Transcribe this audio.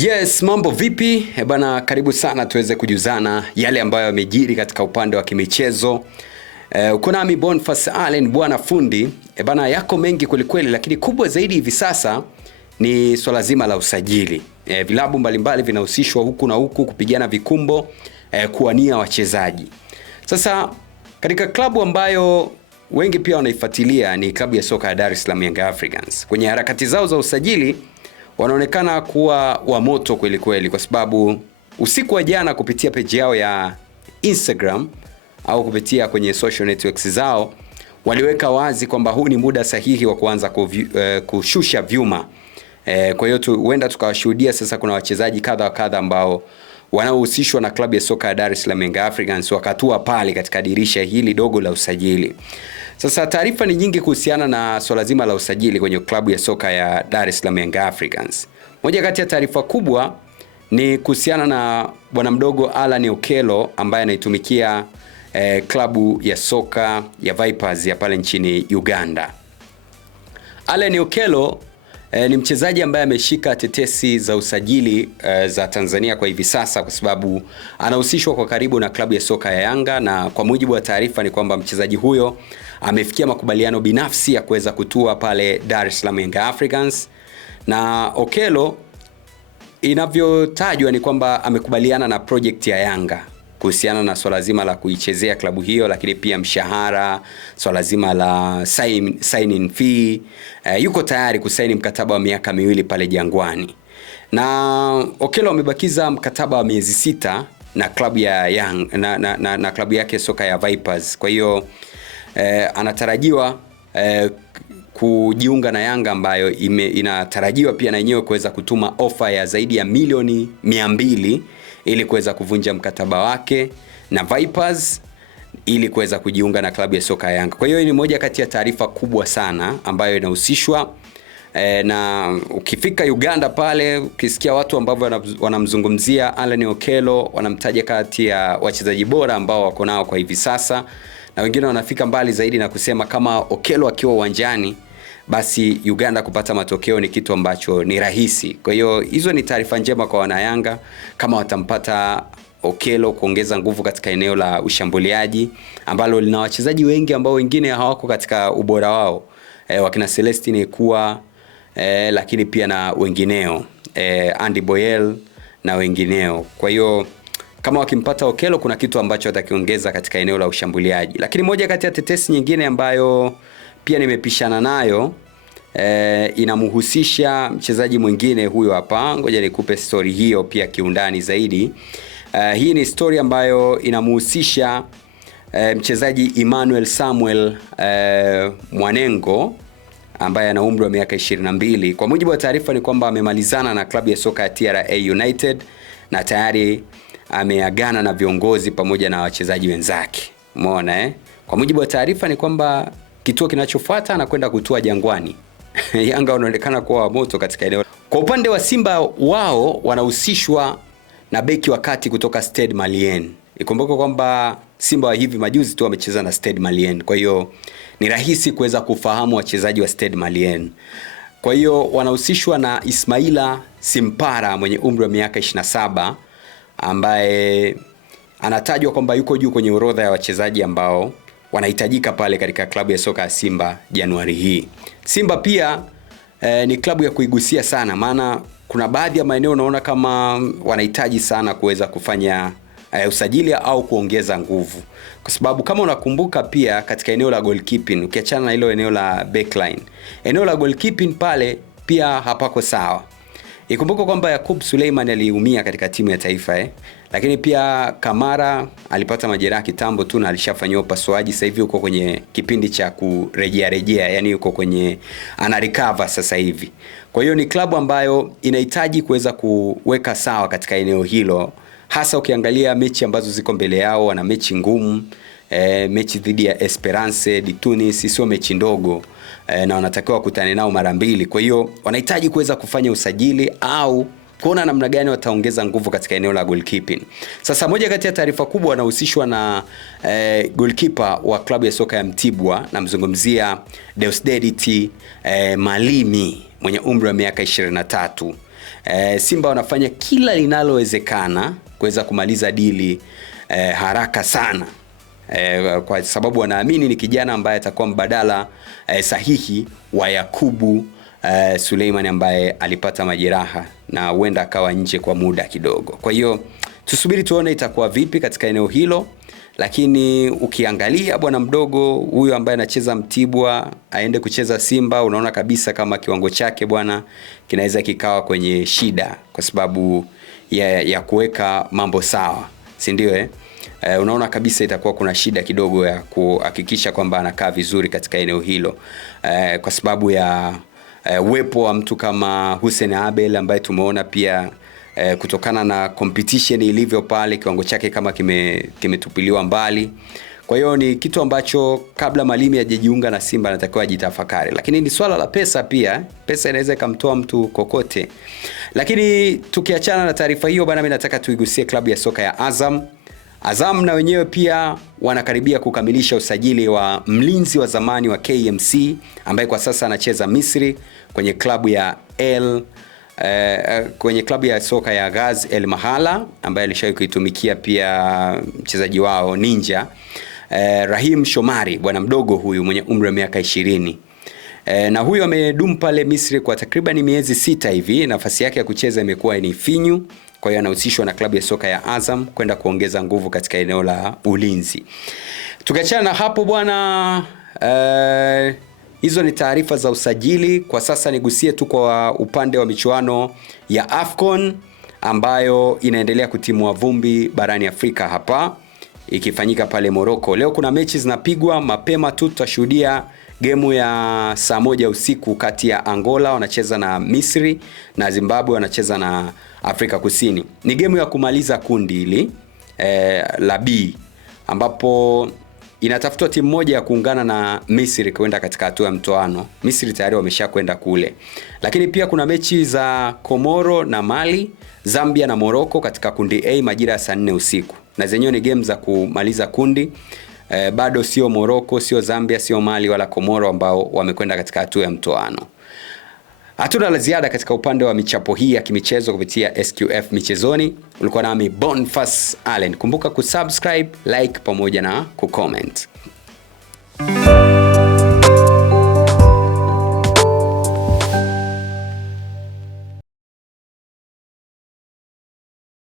Yes, mambo vipi? Bana, karibu sana tuweze kujuzana yale ambayo yamejiri katika upande wa kimichezo. Uko nami Boniface Allen bwana fundi. Bana, yako mengi kweli, lakini kubwa zaidi hivi sasa ni swala zima la usajili. Vilabu mbalimbali vinahusishwa huku na huku kupigana vikumbo kuwania wachezaji. Sasa katika klabu ambayo wengi pia wanaifuatilia ni klabu ya soka ya Dar es Salaam Young Africans. Kwenye harakati zao za usajili wanaonekana kuwa wa moto kweli kwa sababu usiku wa jana kupitia page yao ya Instagram au kupitia kwenye social networks zao waliweka wazi kwamba huu ni muda sahihi wa kuanza kushusha vyuma. Kwa hiyo huenda tukawashuhudia sasa kuna wachezaji kadha ambao wanaohusishwa na klabu ya soka ya Dar es Salaam Young Africans wakatua pale katika dirisha hili dogo la usajili. Sasa taarifa ni nyingi kuhusiana na swala zima la usajili kwenye klabu ya soka ya Dar es Salaam Young Africans. Moja kati ya taarifa kubwa ni kuhusiana na bwana mdogo Alan Okello ambaye anaitumikia klabu ya soka ya Vipers ya pale nchini Uganda. Alan Okello ni mchezaji ambaye ameshika tetesi za usajili za Tanzania kwa hivi sasa kwa sababu anahusishwa kwa karibu na klabu ya soka ya Yanga, na kwa mujibu wa taarifa ni kwamba mchezaji huyo amefikia makubaliano binafsi ya kuweza kutua pale Dar es Salaam Young Africans. Na Okello inavyotajwa ni kwamba amekubaliana na project ya Yanga kuhusiana na swala zima la kuichezea klabu hiyo, lakini pia mshahara, swala zima la sign-in fee. Yuko tayari kusaini mkataba wa miaka 2 pale Jangwani. Na Okello amebakiza mkataba wa miezi 6 na klabu ya na klabu yake soka ya Vipers. Kwa hiyo anatarajiwa kujiunga na Yanga ambayo inatarajiwa pia na yenyewe kuweza kutuma ofa ya zaidi ya milioni 200 ili kuweza kuvunja mkataba wake na Vipers ili kuweza kujiunga na klabu ya soka ya Yanga. Kwa hiyo ni moja kati ya taarifa kubwa sana ambayo inahusishwa na ukifika Uganda pale ukisikia watu ambao wanamzungumzia Alan Okello, wanamtaja kati ya wachezaji bora ambao wako nao kwa hivi sasa, na wengine wanafika mbali zaidi na kusema kama Okello akiwa uwanjani basi Uganda kupata matokeo ni kitu ambacho ni rahisi. Kwa hiyo hizo ni taarifa njema kwa wanayanga kama watampata Okello kuongeza nguvu katika eneo la ushambuliaji ambalo lina wachezaji wengi ambao wengine hawako katika ubora wao. Wakina Celestine kuwa lakini pia na wengineo, Andy Boyel na wengineo. Kwa hiyo kama wakimpata Okello kuna kitu ambacho atakiongeza katika eneo la ushambuliaji. Lakini moja kati ya tetesi nyingine ambayo pia nimepishana nayo inamhusisha mchezaji mwingine huyo hapa. Ngoja nikupe story hiyo pia kiundani zaidi. Hii ni story ambayo inamhusisha mchezaji Emmanuel Samuel Mwanengo ambaye ana umri wa miaka 22. Kwa mujibu wa taarifa ni kwamba amemalizana na klabu ya soka ya TRA United na tayari ameagana na viongozi pamoja na wachezaji wenzake. Umeona Kwa mujibu wa taarifa ni kwamba kituo kinachofuata anakwenda kutua Jangwani. Yanga wanaonekana kuwa moto katika eneo. Kwa upande wa Simba, wao wanahusishwa na beki wa kati kutoka Stade Malien. Ikumbuke kwamba Simba wa hivi majuzi tu wamecheza na Stade Malien. Kwa hiyo ni rahisi kuweza kufahamu wachezaji wa Stade Malien. Kwa hiyo wanahusishwa na Ismaila Simpara mwenye umri wa miaka 27 ambaye anatajwa kwamba yuko juu kwenye orodha ya wachezaji ambao wanahitajika pale katika klabu ya soka ya Simba Januari hii. Simba pia ni klabu ya kuigusia sana, maana kuna baadhi ya maeneo unaona kama wanahitaji sana kuweza kufanya usajili au kuongeza nguvu. Kwa sababu kama unakumbuka pia katika eneo la goalkeeping, ukiachana na hilo eneo la backline, eneo la goalkeeping pale pia hapako sawa. Ikumbuka kwamba Yakub Suleiman aliumia katika timu ya taifa lakini pia Kamara alipata majeraha kitambo tu na alishafanywa upasuaji. Sasa hivi uko kwenye kipindi cha kurejea, yani uko kwenye ana recover sasa hivi. Kwa hiyo ni klabu ambayo inahitaji kuweza kuweka sawa katika eneo hilo, hasa ukiangalia mechi ambazo ziko mbele yao. Wana mechi ngumu, mechi dhidi ya Esperance de Tunis sio mechi ndogo, na wanatakiwa kukutana nao mara 2. Kwa hiyo wanahitaji kuweza kufanya usajili au kuona namna gani wataongeza nguvu katika eneo la goalkeeping. Sasa moja kati ya taarifa kubwa wanahusishwa na goalkeeper wa klabu ya soka ya Mtibwa, namzungumzia Deusdedit Malimi mwenye umri wa miaka 23. Simba wanafanya kila linalowezekana kuweza kumaliza dili haraka sana. Kwa sababu wanaamini ni kijana ambaye atakuwa mbadala sahihi wa Yakubu Suleiman ambaye alipata majeraha na huenda akawa nje kwa muda kidogo. Kwa hiyo tusubiri tuone itakuwa vipi katika eneo hilo, lakini ukiangalia bwana mdogo huyo ambaye anacheza Mtibwa aende kucheza Simba, unaona kabisa kama kiwango chake bwana kinaweza kikawa kwenye shida kwa sababu ya kuweka mambo sawa, si ndio unaona kabisa itakuwa kuna shida kidogo ya kuhakikisha kwamba anakaa vizuri katika eneo hilo kwa sababu ya uwepo wa mtu kama Hussein Abel ambaye tumeona pia kutokana na competition ilivyo pale kiwango chake kama kimetupiliwa mbali. Kwa hiyo ni kitu ambacho kabla Malimi hajajiunga na Simba anatakiwa ajitafakari. Lakini ni swala la pesa pia. Pesa inaweza kumtoa mtu kokote. Lakini tukiachana na taarifa hiyo bana, mimi nataka tuigusie klabu ya soka ya Azam. Azam na wenyewe pia wanakaribia kukamilisha usajili wa mlinzi wa zamani wa KMC ambaye kwa sasa anacheza Misri kwenye klabu ya kwenye klabu ya soka ya Ghaz El Mahala ambaye alishawahi kuitumikia pia mchezaji wao Ninja Rahim Shomari, bwana mdogo huyu mwenye umri wa miaka 20. Na huyu amedumu pale Misri kwa takriban miezi 6 hivi. Nafasi yake ya kucheza imekuwa ni finyu, kwa hiyo anahusishwa na klabu ya soka ya Azam kwenda kuongeza nguvu katika eneo la ulinzi. Tukiachana na hapo bwana, hizo ni taarifa za usajili. Kwa sasa nigusie tu kwa upande wa michuano ya AFCON ambayo inaendelea kutimua vumbi barani Afrika hapa ikifanyika pale Morocco. Leo kuna mechi zinapigwa mapema tu, tutashuhudia gemu ya saa 1 usiku kati ya Angola wanacheza na Misri na Zimbabwe wanacheza na Afrika Kusini. Ni gemu ya kumaliza kundi hili la B ambapo inatafutwa timu moja ya kuungana na Misri kwenda katika hatua ya mtoano. Misri tayari wameshakwenda kule. Lakini pia kuna mechi za Komoro na Mali, Zambia na Morocco katika kundi A majira ya saa 4 usiku. Na zenyewe ni game za kumaliza kundi. Bado sio Morocco, sio Zambia, sio Mali wala Komoro ambao wamekwenda katika hatua ya mtoano. Hatuna la ziada katika upande wa michapo hii ya kimichezo kupitia SQF Michezoni. Ulikuwa nami Boniface Allen. Kumbuka kusubscribe, like pamoja na kucomment.